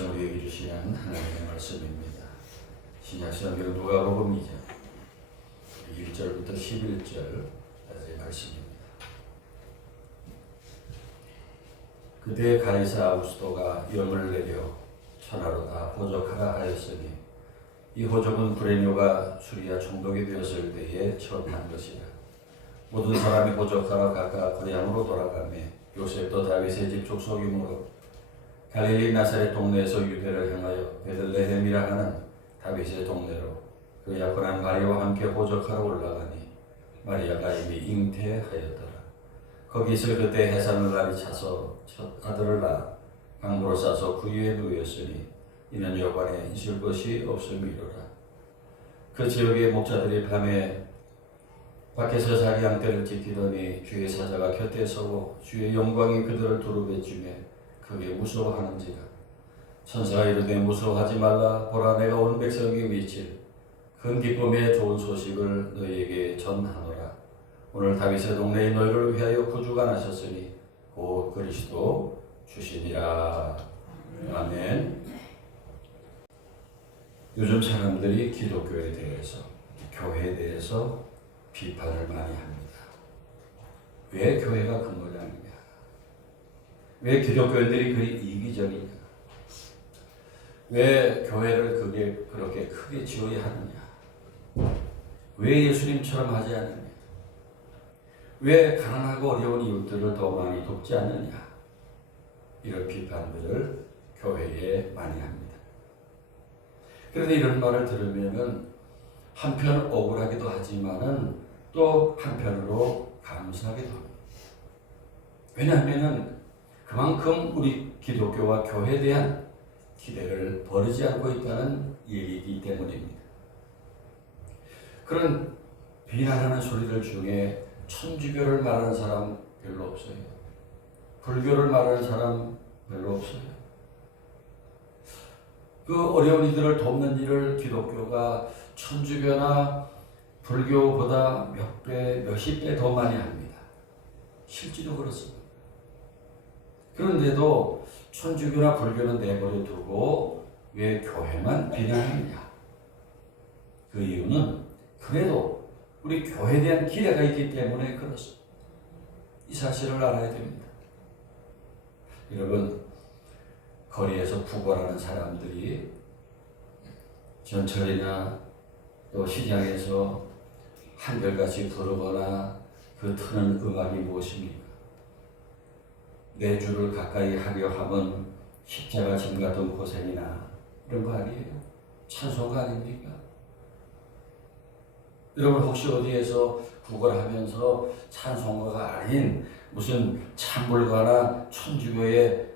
아침 우리에게 주시는 하나님의 말씀입니다. 신약성경 누가복음 2장 1절부터 11절까지의 말씀입니다. 그때 가이사 아우구스도가 영을 내려 천하로 다 호적하라 하였으니 이 호적은 브레뇨가 수리아 총독이 되었을 때에 처음 한 것이라. 모든 사람이 호적하러 각각 고향으로 돌아가며 요셉도 다윗의 집 족속이므로 갈릴리 나사렛 동네에서 유대를 향하여 베들레헴이라 하는 다윗의 동네로 그 약혼한 마리아와 함께 호적하러 올라가니 마리아가 이미 잉태하였더라. 거기 있을 그때 해산을 날이 차서 첫 아들을 낳아 방부로 싸서 그 위에 누였으니 이는 여관에 있을 것이 없음이로라. 그 지역의 목자들이 밤에 밖에서 자기 양떼를 지키더니 주의 사자가 곁에 서고 주의 영광이 그들을 두루베주매 그게 무서워하는지라. 천사가 이르되 무서워하지 말라. 보라, 내가 온 백성에게 미칠 큰 기쁨의 좋은 소식을 너희에게 전하노라. 오늘 다윗의 동네에 너희를 위하여 구주가 나셨으니 곧 그리스도 주시니라. 아멘. 요즘 사람들이 기독교에 대해서, 교회에 대해서 비판을 많이 합니다. 왜 교회가 그 모양이냐? 왜 기독교인들이 그리 이기적이냐? 왜 교회를 그렇게 크게 지어야 하느냐? 왜 예수님처럼 하지 않느냐? 왜 가난하고 어려운 이웃들을 더 많이 돕지 않느냐? 이런 비판들을 교회에 많이 합니다. 그런데 이런 말을 들으면은 한편 억울하기도 하지만은 또 한편으로 감사하기도 합니다. 왜냐하면은 그만큼 우리 기독교와 교회에 대한 기대를 버리지 않고 있다는 얘기이기 때문입니다. 그런 비난하는 소리들 중에 천주교를 말하는 사람 별로 없어요. 불교를 말하는 사람 별로 없어요. 그 어려운 이들을 돕는 일을 기독교가 천주교나 불교보다 몇 배, 몇십 배 더 많이 합니다. 실제로 그렇습니다. 그런데도 천주교나 불교는 내버려 두고 왜 교회만 비난하느냐? 그 이유는 그래도 우리 교회에 대한 기대가 있기 때문에 그렇습니다. 이 사실을 알아야 됩니다. 여러분, 거리에서 구걸하는 사람들이 전철이나 또 시장에서 한결같이 부르거나 그 트는 음악이 무엇입니까? 내 주를 가까이 하려 하면 십자가 짐 같은 고생이나 이런 거 아니에요? 찬송가 아닙니까? 여러분 혹시 어디에서 구걸하면서 찬송가가 아닌 무슨 찬불가나 천주교의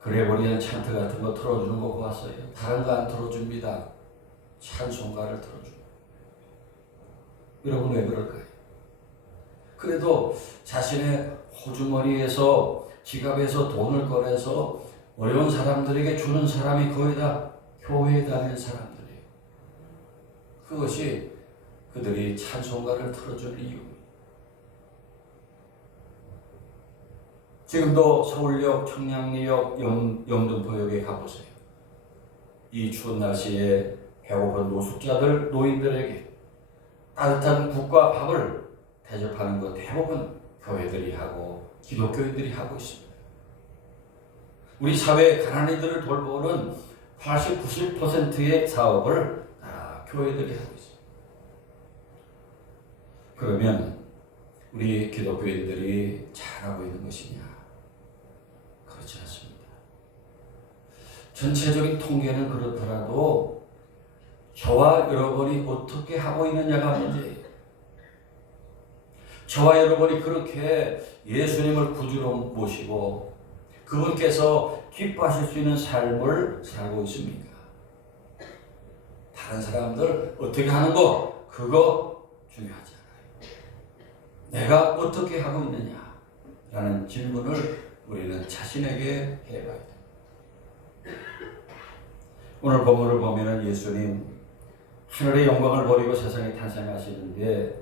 그레고리안 찬트 같은 거 틀어주는 거 보았어요? 다른 거 안 틀어줍니다. 찬송가를 틀어줍니다. 여러분 왜 그럴까요? 그래도 자신의 호주머니에서 지갑에서 돈을 꺼내서 어려운 사람들에게 주는 사람이 거의 다 교회에 다니는 사람들이에요. 그것이 그들이 찬송가를 틀어줄 이유입니다. 지금도 서울역, 청량리역, 영등포역에 가보세요. 이 추운 날씨에 배고픈 노숙자들, 노인들에게 따뜻한 국과 밥을 대접하는 것 대부분 교회들이 하고 기독교인들이 하고 있습니다. 우리 사회의 가난이들을 돌보는 80, 90%의 사업을 다 교회들이 하고 있습니다. 그러면 우리 기독교인들이 잘하고 있는 것이냐? 그렇지 않습니다. 전체적인 통계는 그렇더라도 저와 여러분이 어떻게 하고 있느냐가 문제예요. 저와 여러분이 그렇게 예수님을 구주로 모시고 그분께서 기뻐하실 수 있는 삶을 살고 있습니까? 다른 사람들 어떻게 하는 거 그거 중요하지 않아요. 내가 어떻게 하고 있느냐라는 질문을 우리는 자신에게 해봐야 됩니다. 오늘 본문을 보면 예수님 하늘의 영광을 버리고 세상에 탄생하시는데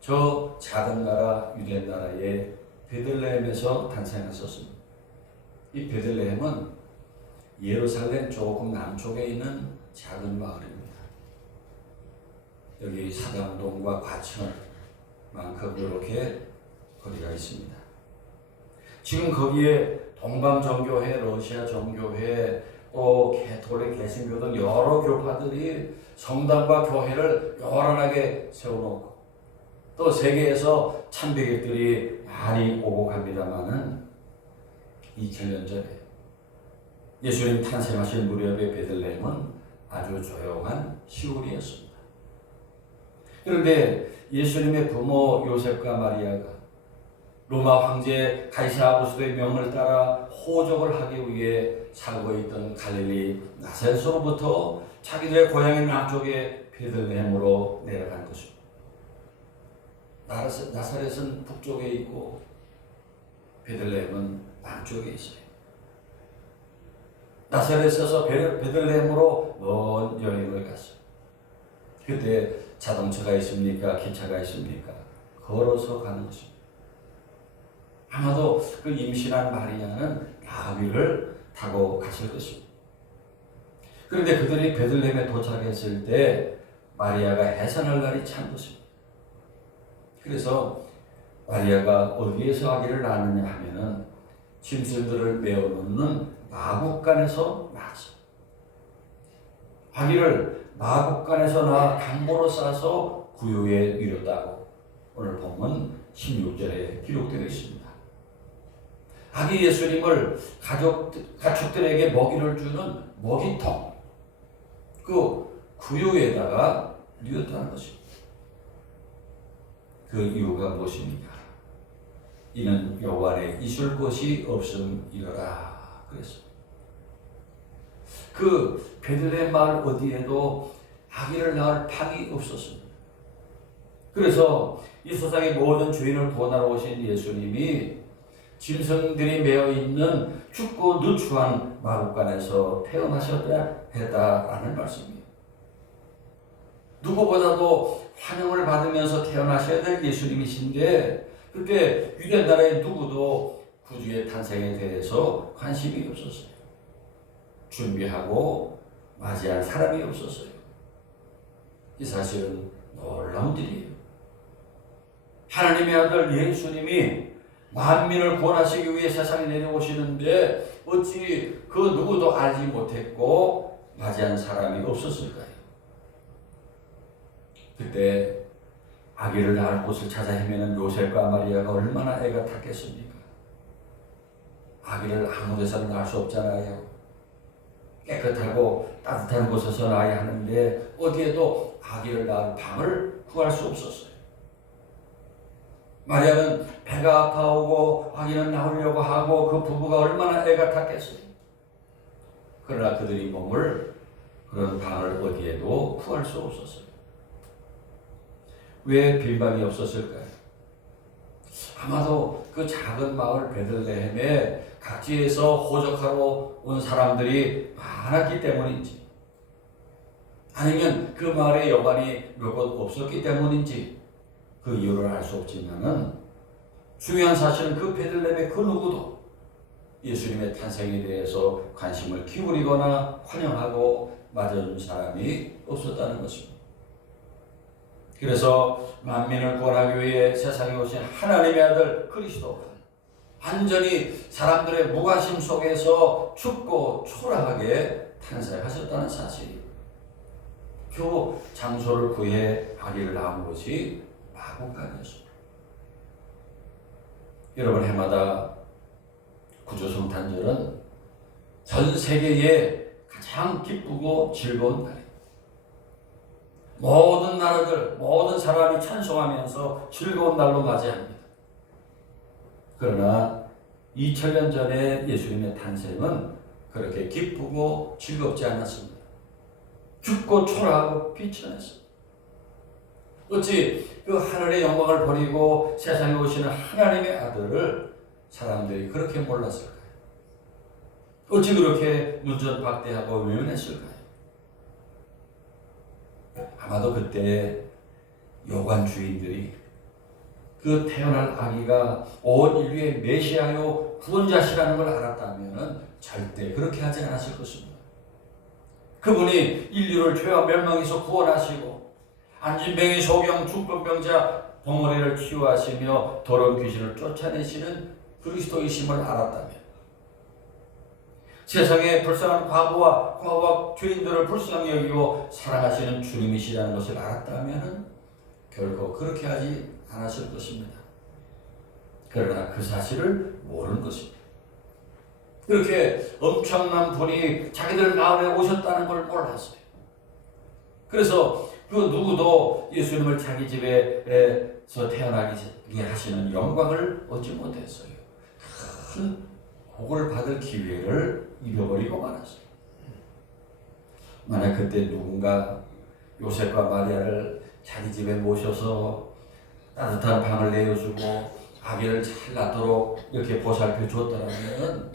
저 작은 나라 유대 나라의 베들레헴에서 탄생하셨습니다. 이 베들레헴은 예루살렘 조금 남쪽에 있는 작은 마을입니다. 여기 사당동과 과천만큼 이렇게 거리가 있습니다. 지금 거기에 동방 정교회, 러시아 정교회, 또 개톨릭, 개신교 등 여러 교파들이 성당과 교회를 요란하게 세워놓고 또 세계에서 참배객들이 많이 오고 갑니다마는 2000년 전에 예수님 탄생하신 무렵의 베들레헴은 아주 조용한 시골이었습니다. 그런데 예수님의 부모 요셉과 마리아가 로마 황제 가이사 아구스토의 명을 따라 호적을 하기 위해 살고 있던 갈릴리 나사렛으로부터 자기들의 고향인 남쪽의 베들레헴으로 내려간 것입니다. 나사렛은 북쪽에 있고 베들레헴은 남쪽에 있어요. 나사렛에서 베들레헴으로 먼 여행을 갔어요. 그때 자동차가 있습니까? 기차가 있습니까? 걸어서 가는 것입니다. 아마도 그 임신한 마리아는 나귀를 타고 갔을 것입니다. 그런데 그들이 베들레헴에 도착했을 때 마리아가 해산할 날이 찬 것입니다. 그래서 마리아가 어디에서 아기를 낳느냐 하면은 짐승들을 메어놓는 마국간에서 낳았어요. 아기를 마국간에서 낳아 강보로 싸서 구유에 누렸다고 오늘 본문 16절에 기록되어 있습니다. 아기 예수님을 가축들에게 먹이를 주는 먹이통, 그 구유에다가 누렸다는 것입니다. 그 이유가 무엇입니까? 이는 여호와의 있을 곳이 없음이로라 그랬습니다. 그 베들레헴 마을 어디에도 아기를 낳을 방이 없었습니다. 그래서 이 세상의 모든 주인을 구원하러 오신 예수님이 짐승들이 매어 있는 춥고 누추한 마국간에서 태어나셨다 했다라는 말씀이에요. 누구보다도 환영을 받으면서 태어나셔야 될 예수님이신데 그때 유대 나라의 누구도 구주의 탄생에 대해서 관심이 없었어요. 준비하고 맞이할 사람이 없었어요. 이 사실은 놀라운 일이에요. 하나님의 아들 예수님이 만민을 구원하시기 위해 세상에 내려오시는데 어찌 그 누구도 알지 못했고 맞이한 사람이 없었을까요? 그때 아기를 낳을 곳을 찾아 헤매는 요셉과 마리아가 얼마나 애가 탔겠습니까? 아기를 아무 데서나 낳을 수 없잖아요. 깨끗하고 따뜻한 곳에서 낳아야 하는데 어디에도 아기를 낳을 방을 구할 수 없었어요. 마리아는 배가 아파오고 아기는 낳으려고 하고 그 부부가 얼마나 애가 탔겠어요. 그러나 그들이 몸을 그런 방을 어디에도 구할 수 없었어요. 왜 빈방이 없었을까요? 아마도 그 작은 마을 베들레헴에 각지에서 호적하러 온 사람들이 많았기 때문인지 아니면 그 마을에 여관이 몇 곳 없었기 때문인지 그 이유를 알 수 없지만은 중요한 사실은 그 베들레헴의 그 누구도 예수님의 탄생에 대해서 관심을 기울이거나 환영하고 맞아준 사람이 없었다는 것입니다. 그래서 만민을 구원하기 위해 세상에 오신 하나님의 아들 그리스도가 완전히 사람들의 무관심 속에서 춥고 초라하게 탄생하셨다는 사실이 그 장소를 구해 아기를 낳은 곳이 마국간이었습니다. 여러분 해마다 구조성탄절은 전 세계에 가장 기쁘고 즐거운 날입니다. 모든 나라들, 모든 사람이 찬송하면서 즐거운 날로 맞이합니다. 그러나 2000년 전에 예수님의 탄생은 그렇게 기쁘고 즐겁지 않았습니다. 춥고 초라하고 비천했습니다. 어찌 그 하늘의 영광을 버리고 세상에 오시는 하나님의 아들을 사람들이 그렇게 몰랐을까요? 어찌 그렇게 눈전박대하고 외면했을까요? 아마도 그때 여관 주인들이 그 태어날 아기가 온 인류의 메시아요 구원자시라는 걸 알았다면 절대 그렇게 하지 않았을 것입니다. 그분이 인류를 죄와 멸망에서 구원하시고 안진뱅이 소경 중풍병자 덩어리를 치유하시며 더러운 귀신을 쫓아내시는 그리스도이심을 알았다면, 세상에 불쌍한 과부와 죄인들을 불쌍히 여기고 사랑하시는 주님이시라는 것을 알았다면 결코 그렇게 하지 않았을 것입니다. 그러나 그 사실을 모르는 것입니다. 그렇게 엄청난 분이 자기들 마을에 오셨다는 걸 몰랐어요. 그래서 그 누구도 예수님을 자기 집에서 태어나게 하시는 영광을 얻지 못했어요. 큰 복을 받을 기회를 잃어버리고 말았어요. 만약 그때 누군가 요셉과 마리아를 자기 집에 모셔서 따뜻한 방을 내어주고 아기를 잘 낳도록 이렇게 보살펴 줬더라면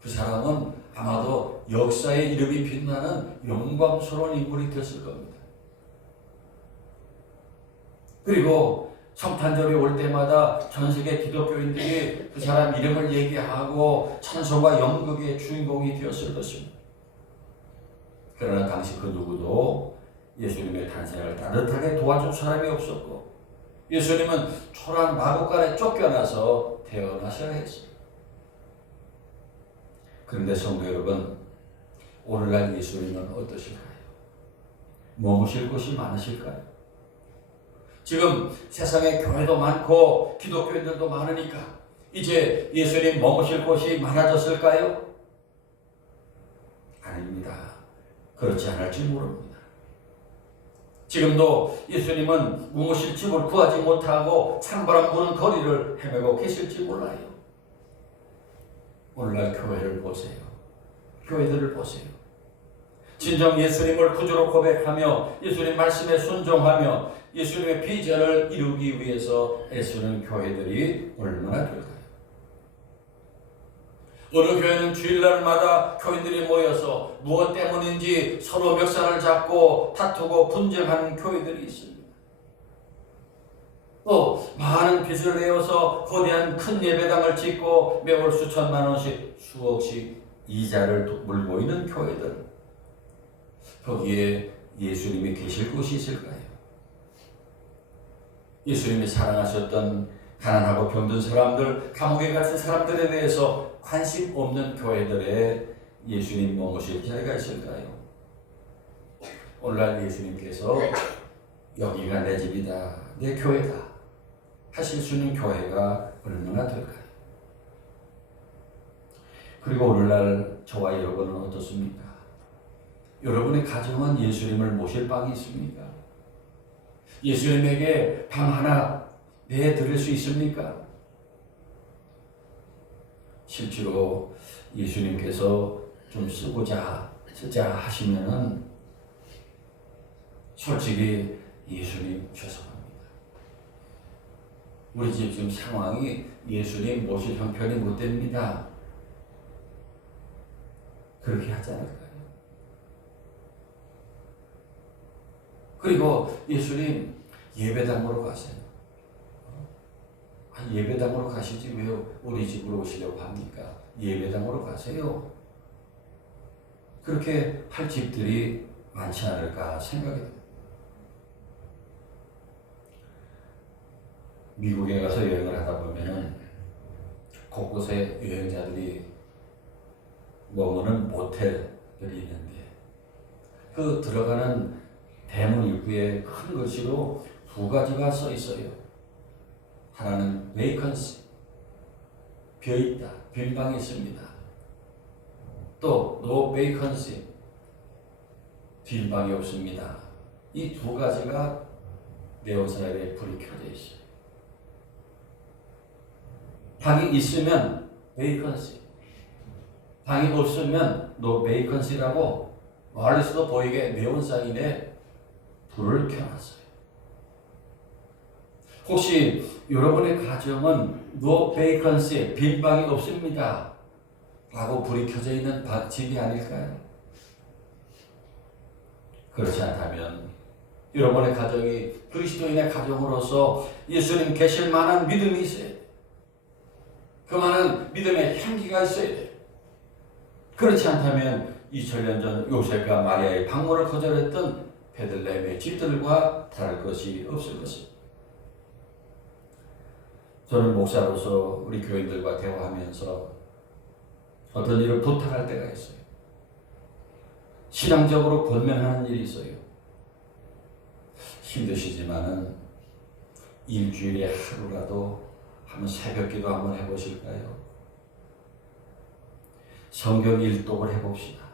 그 사람은 아마도 역사의 이름이 빛나는 영광스러운 인물이 됐을 겁니다. 그리고 성탄절이 올 때마다 전 세계 기독교인들이 그 사람 이름을 얘기하고 찬송과 연극의 주인공이 되었을 것입니다. 그러나 당시 그 누구도 예수님의 탄생을 따뜻하게 도와준 사람이 없었고, 예수님은 초라한 마구간에 쫓겨나서 태어나셔야 했습니다. 그런데 성도 여러분, 오늘날 예수님은 어떠실까요? 머무실 곳이 많으실까요? 지금 세상에 교회도 많고 기독교인들도 많으니까 이제 예수님 머무실 곳이 많아졌을까요? 아닙니다. 그렇지 않을지 모릅니다. 지금도 예수님은 머무실 집을 구하지 못하고 찬바람 부는 거리를 헤매고 계실지 몰라요. 오늘날 교회를 보세요. 교회들을 보세요. 진정 예수님을 구주로 고백하며 예수님 말씀에 순종하며 예수님의 비전을 이루기 위해서 애쓰는 교회들이 얼마나 될까요? 어느 교회는 주일날마다 교인들이 모여서 무엇 때문인지 서로 멱살을 잡고 다투고 분쟁하는 교회들이 있습니다. 또 많은 빚을 내어서 거대한 큰 예배당을 짓고 매월 수천만 원씩 수억씩 이자를 물고 있는 교회들, 거기에 예수님이 계실 곳이 있을까요? 예수님이 사랑하셨던 가난하고 병든 사람들, 감옥에 갇힌 사람들에 대해서 관심 없는 교회들에 예수님 머무실 자리가 있을까요? 오늘날 예수님께서 여기가 내 집이다, 내 교회다 하실 수 있는 교회가 얼마나 될까요? 그리고 오늘날 저와 여러분은 어떻습니까? 여러분의 가정은 예수님을 모실 방이 있습니까? 예수님에게 방 하나 내드릴 수 있습니까? 실제로 예수님께서 좀 쓰자 하시면은 솔직히 예수님 죄송합니다. 우리 집 지금 상황이 예수님 모실 형편이 못 됩니다. 그렇게 하지 않을까요? 그리고 예수님 예배당으로 가세요. 예배당으로 가시지 왜 우리 집으로 오시려고 합니까? 예배당으로 가세요. 그렇게 할 집들이 많지 않을까 생각이 듭니다. 미국에 가서 여행을 하다 보면 곳곳에 여행자들이 머무는 모텔들이 있는데 그 들어가는 대문 입구에 큰 글씨로 두 가지가 써 있어요. 하나는 vacancy, 비어있다, 빈 방이 있습니다. 또 no vacancy, 빈 방이 없습니다. 이 두 가지가 네온사일에 불이 켜져 있어요. 방이 있으면 vacancy, 방이 없으면 no vacancy라고 멀리서도 보이게 네온사인에 불을 켜놨어요. 혹시 여러분의 가정은 no vacancy, 빈 방이 없습니다 라고 불이 켜져 있는 집이 아닐까요? 그렇지 않다면 여러분의 가정이 그리스도인의 가정으로서 예수님 계실 만한 믿음이 있어야 돼요. 그 많은 믿음의 향기가 있어야 돼요. 그렇지 않다면 2000년 전 요셉과 마리아의 방문을 거절했던 베들레헴의 집들과 다를 것이 없을 것입니다. 저는 목사로서 우리 교인들과 대화하면서 어떤 일을 부탁할 때가 있어요. 신앙적으로 권면하는 일이 있어요. 힘드시지만은 일주일에 하루라도 한번 새벽기도 한번 해보실까요? 성경 일독을 해봅시다.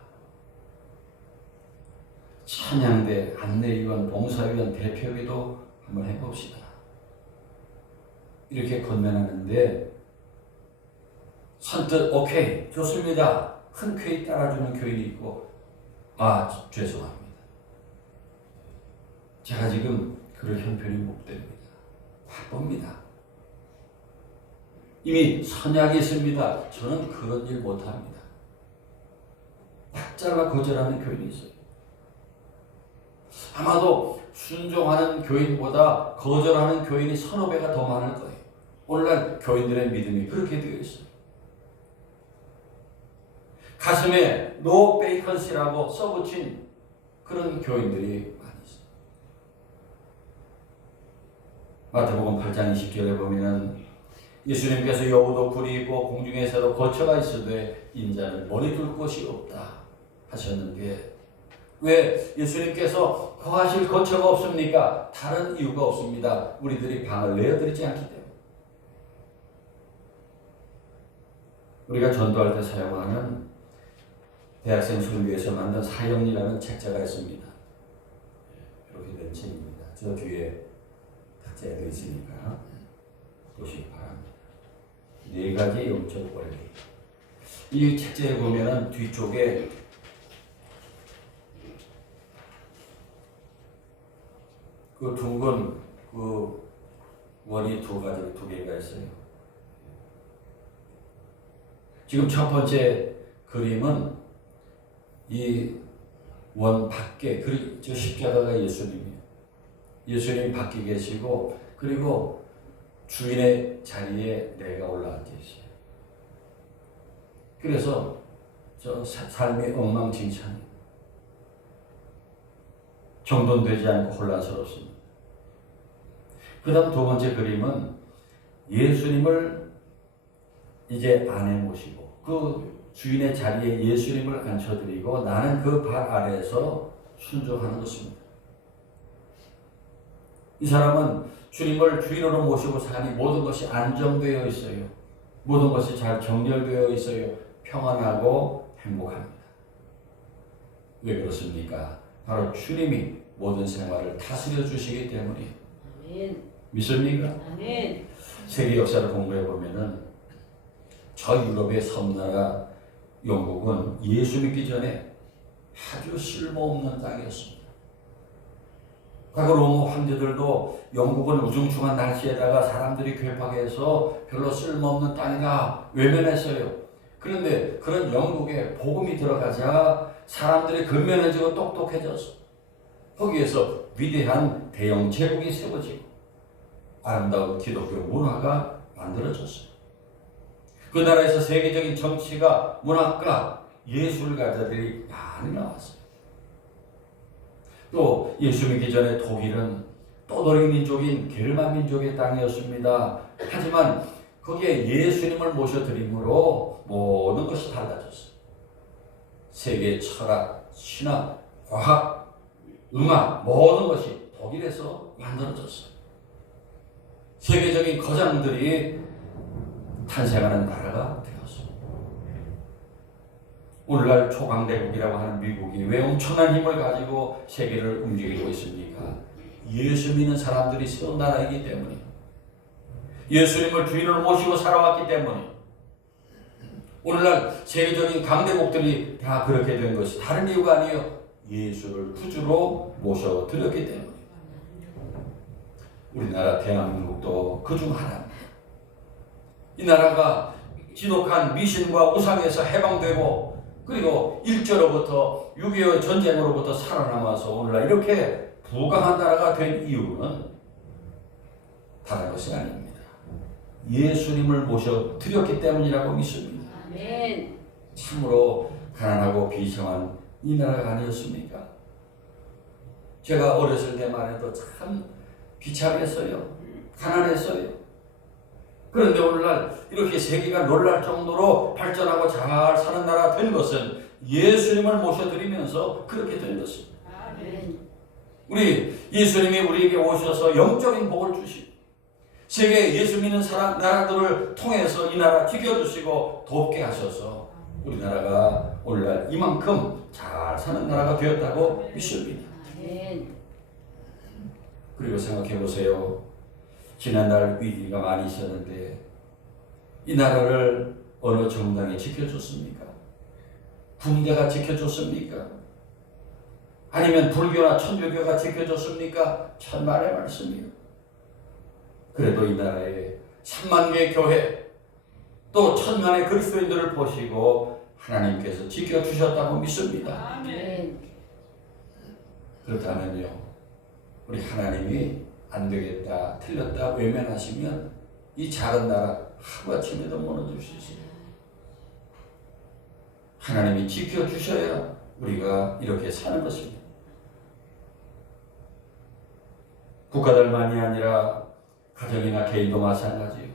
찬양대, 안내위원, 봉사위원, 대표기도 한번 해봅시다. 이렇게 권면하는데 선뜻 오케이 좋습니다. 흔쾌히 따라주는 교인이 있고 죄송합니다. 제가 지금 그럴 형편이 못 됩니다. 바쁩니다. 이미 선약이 있습니다. 저는 그런 일 못합니다. 딱 잘라 거절하는 교인이 있어요. 아마도 순종하는 교인보다 거절하는 교인이 서너 배가 더 많을 거예요. 오늘날 교인들의 믿음이 그렇게 되어 있어요. 가슴에 노 베이컨스라고 써붙인 그런 교인들이 많이 있어요. 마태복음 8장 20절에 보면은 예수님께서 여우도 굴이 있고 공중에서도 거처가 있으되 인자는 머리 둘 곳이 없다 하셨는데 왜 예수님께서 거하실 거처가 없습니까? 다른 이유가 없습니다. 우리들이 방을 내어드리지 않기 때문에. 우리가 전도할 때 사용하는 대학생 설교에서 만든 사형리라는 책자가 있습니다. 이렇게 된 책입니다. 저 뒤에 탁자에도 있으니까 보시기 바랍니다. 4가지 영적 원리. 이 책자에 보면은 뒤쪽에 그 둥근 그 원이 2개가 있어요. 지금 첫 번째 그림은 이 원 밖에 저 십자가가 예수님이에요. 예수님 밖에 계시고 그리고 주인의 자리에 내가 올라앉아 있어요. 그래서 저 삶이 엉망진창, 정돈되지 않고 혼란스럽습니다. 그 다음 2번째 그림은 예수님을 이제 안에 모시고 그 주인의 자리에 예수님을 앉혀드리고 나는 그 발 아래에서 순종하는 것입니다. 이 사람은 주님을 주인으로 모시고 사니 모든 것이 안정되어 있어요. 모든 것이 잘 정렬되어 있어요. 평안하고 행복합니다. 왜 그렇습니까? 바로 주님이 모든 생활을 다스려 주시기 때문이에요. 아멘. 믿습니까? 아멘. 세계 역사를 공부해 보면은 저 유럽의 섬나라 영국은 예수 믿기 전에 아주 쓸모없는 땅이었습니다. 과거 로마 황제들도 영국은 우중충한 날씨에다가 사람들이 괴팍해 해서 별로 쓸모없는 땅이다 외면했어요. 그런데 그런 영국에 복음이 들어가자 사람들이 근면해지고 똑똑해졌어. 거기에서 위대한 대영 제국이 세워지고 아름다운 기독교 문화가 만들어졌어요. 그 나라에서 세계적인 정치가 문학가, 예술가들이 많이 나왔어요. 또 예수 믿기 전에 독일은 떠돌이 민족인 게르만 민족의 땅이었습니다. 하지만 거기에 예수님을 모셔드림으로 모든 것이 달라졌어요. 세계 철학, 신학, 과학, 음악 모든 것이 독일에서 만들어졌어요. 세계적인 거장들이 탄생하는 나라가 되었습니다. 오늘날 초강대국이라고 하는 미국이 왜 엄청난 힘을 가지고 세계를 움직이고 있습니까? 예수 믿는 사람들이 세운 나라이기 때문에, 예수님을 주인으로 모시고 살아왔기 때문에, 오늘날 세계적인 강대국들이 다 그렇게 된 것이 다른 이유가 아니에요. 예수를 구주로 모셔드렸기 때문에. 우리나라 대한민국도 그중 하나입니다. 이 나라가 지독한 미신과 우상에서 해방되고 그리고 일제로부터 6.25 전쟁으로부터 살아남아서 오늘날 이렇게 부강한 나라가 된 이유는 다른 것이 아닙니다. 예수님을 모셔드렸기 때문이라고 믿습니다. 아멘. 참으로 가난하고 비참한 이 나라가 아니었습니까? 제가 어렸을 때만 해도 참 비참했어요. 가난했어요. 그런데 오늘날 이렇게 세계가 놀랄 정도로 발전하고 잘 사는 나라가 된 것은 예수님을 모셔드리면서 그렇게 된 것입니다. 우리 예수님이 우리에게 오셔서 영적인 복을 주시고 세계 예수 믿는 나라들을 통해서 이 나라 지켜주시고 돕게 하셔서 우리나라가 오늘날 이만큼 잘 사는 나라가 되었다고 믿습니다. 그리고 생각해 보세요. 지난날 위기가 많이 있었는데 이 나라를 어느 정당이 지켜줬습니까? 군대가 지켜줬습니까? 아니면 불교나 천주교가 지켜줬습니까? 천만의 말씀이요. 그래도 이 나라에 3만 개의 교회 또 1000만의 그리스도인들을 보시고 하나님께서 지켜주셨다고 믿습니다. 아멘. 그렇다면요, 우리 하나님이 안 되겠다, 틀렸다 외면하시면 이 작은 나라 하루아침에도 무너질 수 있어요. 하나님이 지켜주셔야 우리가 이렇게 사는 것입니다. 국가들만이 아니라 가정이나 개인도 마찬가지예요.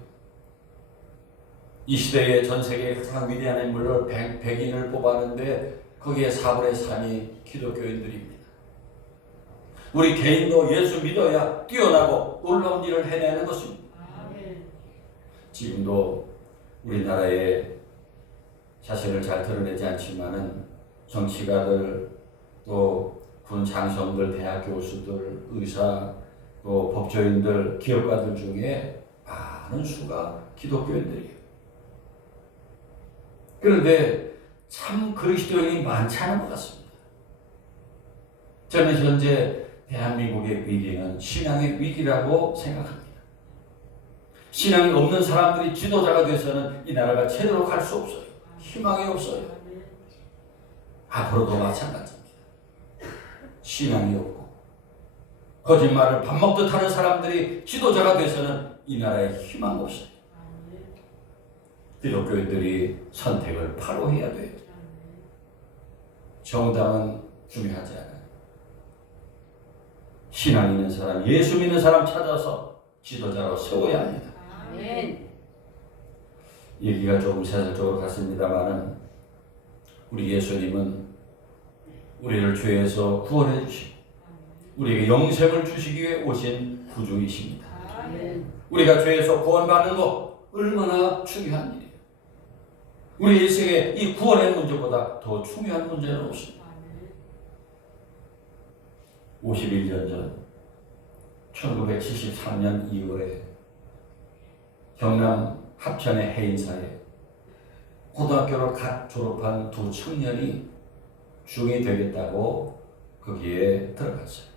이 시대의 전 세계의 가장 위대한 인물을 100인을 뽑았는데 거기에 4분의 3이 기독교인들입니다. 우리 개인도 예수 믿어야 뛰어나고 놀라운 일을 해내는 것입니다. 지금도 우리나라에 자신을 잘 드러내지 않지만은 정치가들, 또 군 장성들, 대학 교수들, 의사, 또 법조인들, 기업가들 중에 많은 수가 기독교인들이에요. 그런데 참 그리스도인이 많지 않은 것 같습니다. 저는 현재 대한민국의 위기는 신앙의 위기라고 생각합니다. 신앙이 없는 사람들이 지도자가 돼서는 이 나라가 제대로 갈 수 없어요. 희망이 없어요. 앞으로도 마찬가지입니다. 신앙이 없고 거짓말을 밥 먹듯 하는 사람들이 지도자가 돼서는 이 나라에 희망 없어요. 기독교인들이 선택을 바로 해야 돼요. 정당은 중요하지 않아요. 신앙 있는 사람, 예수 믿는 사람 찾아서 지도자로 세워야 합니다. 아멘. 얘기가 조금 세상적으로 갔습니다만은 우리 예수님은 우리를 죄에서 구원해 주시고 우리에게 영생을 주시기 위해 오신 구주이십니다. 아멘. 우리가 죄에서 구원받는 것 얼마나 중요한 일이에요. 우리 인생에 이 구원의 문제보다 더 중요한 문제는 없습니다. 51년 전 1973년 2월에 경남 합천의 해인사에 고등학교를 갓 졸업한 두 청년이 중이 되겠다고 거기에 들어갔어요.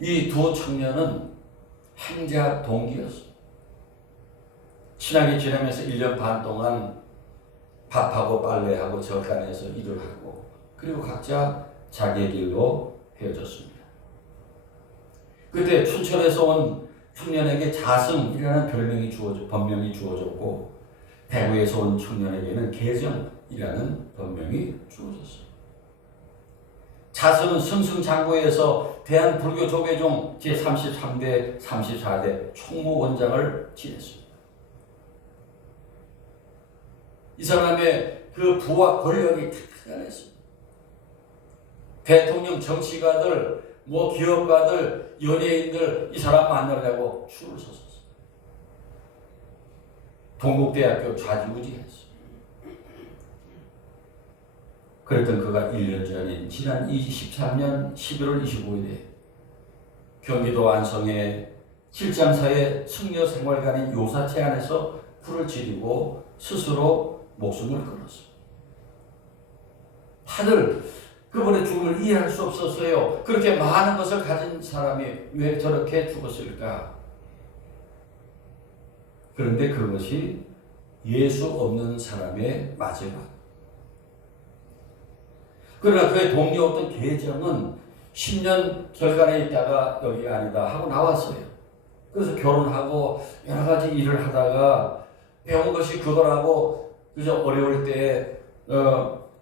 이 두 청년은 행자 동기였어요. 친하게 지내면서 1년 반 동안 밥하고 빨래하고 젓간에서 일을 하고 그리고 각자 자기의 길로 헤어졌습니다. 그때 춘천에서 온 청년에게 자승이라는 법명이 주어졌고 대구에서 온 청년에게는 계정이라는 법명이 주어졌어요. 자승은 승승장구에서 대한불교조계종 제33대, 34대 총무원장을 지냈습니다. 이 사람의 그 부와 권력이 대단했습니다. 대통령, 정치가들, 기업가들, 연예인들 이 사람 만나려고 줄을 섰었어요. 동국대학교 좌지우지했어요. 그랬던 그가 1년 전인 지난 23년 11월 25일에 경기도 안성의 칠장사의 승려생활관인 요사체 안에서 불을 지르고 스스로 목숨을 끊었어요. 다들 그분의 죽음을 이해할 수 없었어요. 그렇게 많은 것을 가진 사람이 왜 저렇게 죽었을까? 그런데 그것이 예수 없는 사람의 마지막. 그러나 그의 동료였던 계정은 10년 결간에 있다가 여기가 아니다 하고 나왔어요. 그래서 결혼하고 여러 가지 일을 하다가 배운 것이 그거라고 그저 어려울 때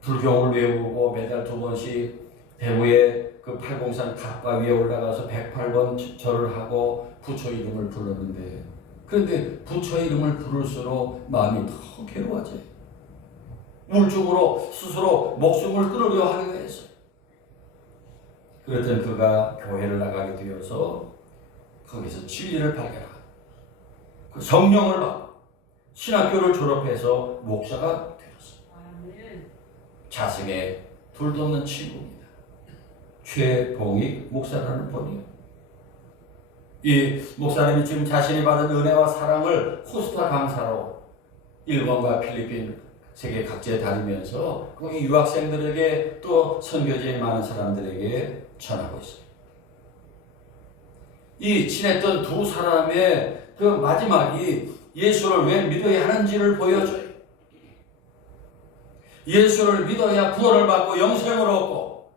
불경을 외우고 매달 2번씩 대구의 그 팔공산 탑바 위에 올라가서 108번 절을 하고 부처 이름을 불렀는데, 그런데 부처 이름을 부를수록 마음이 더 괴로워져요. 물증으로 스스로 목숨을 끊으려 하기도 했어요. 그랬더니 그가 교회를 나가게 되어서 거기서 진리를 발견하고 그 성령을 받고 신학교를 졸업해서 목사가 되었어요. 자승의 둘도 없는 친구입니다. 최봉익 목사라는 분이요. 이 목사님이 지금 자신이 받은 은혜와 사랑을 코스타 강사로 일본과 필리핀 세계 각지에 다니면서 거기 유학생들에게 또 선교지에 많은 사람들에게 전하고 있어요. 이 친했던 두 사람의 그 마지막이 예수를 왜 믿어야 하는지를 보여줘요. 예수를 믿어야 구원을 받고 영생을 얻고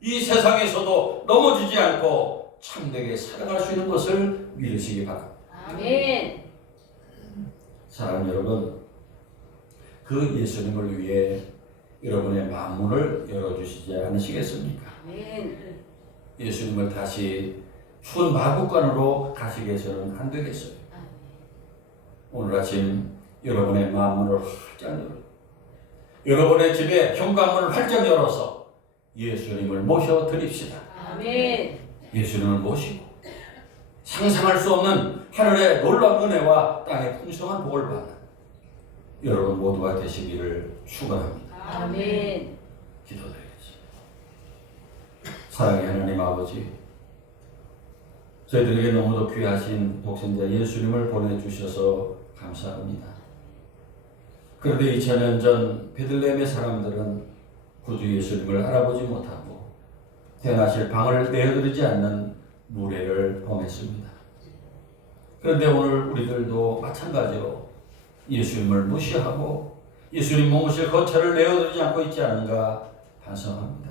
이 세상에서도 넘어지지 않고 참되게 살아갈 수 있는 것을 믿으시기 바랍니다. 아멘. 사랑하는 여러분, 그 예수님을 위해 여러분의 만문을 열어주시지 않으시겠습니까? 아멘. 예수님을 다시 추운 마국간으로 가시게 해서는 안 되겠어요. 오늘 아침 여러분의 만문을 활짝 열어, 여러분의 집에 현관문을 활짝 열어서 예수님을 모셔 드립시다. 아멘. 예수님을 모시고 상상할 수 없는 하늘의 놀라운 은혜와 땅의 풍성한 복을 받는 여러분 모두가 되시기를 축원합니다. 아멘. 기도드리겠습니다. 사랑의 하나님 아버지, 저희들에게 너무도 귀하신 독생자 예수님을 보내주셔서 감사합니다. 그런데 2000년 전 베들레헴의 사람들은 구주 예수님을 알아보지 못하고 태어나실 방을 내어드리지 않는 무례를 범했습니다. 그런데 오늘 우리들도 마찬가지로 예수님을 무시하고 예수님 몸으실 거처를 내어드리지 않고 있지 않은가 반성합니다.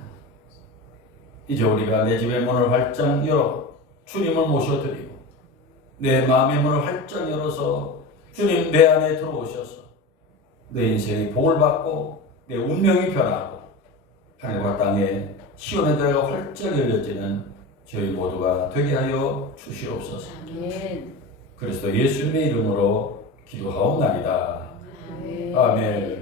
이제 우리가 내 집의 문을 활짝 열어 주님을 모셔드리고 내 마음의 문을 활짝 열어서 주님 내 안에 들어오셔서 내 인생이 복을 받고 내 운명이 변하고 하늘과 땅에 시온의 대가 활짝 열려지는 저희 모두가 되게 하여 주시옵소서. 아멘. 그리스도 예수님의 이름으로 기도하옵나이다. 아멘. 아멘.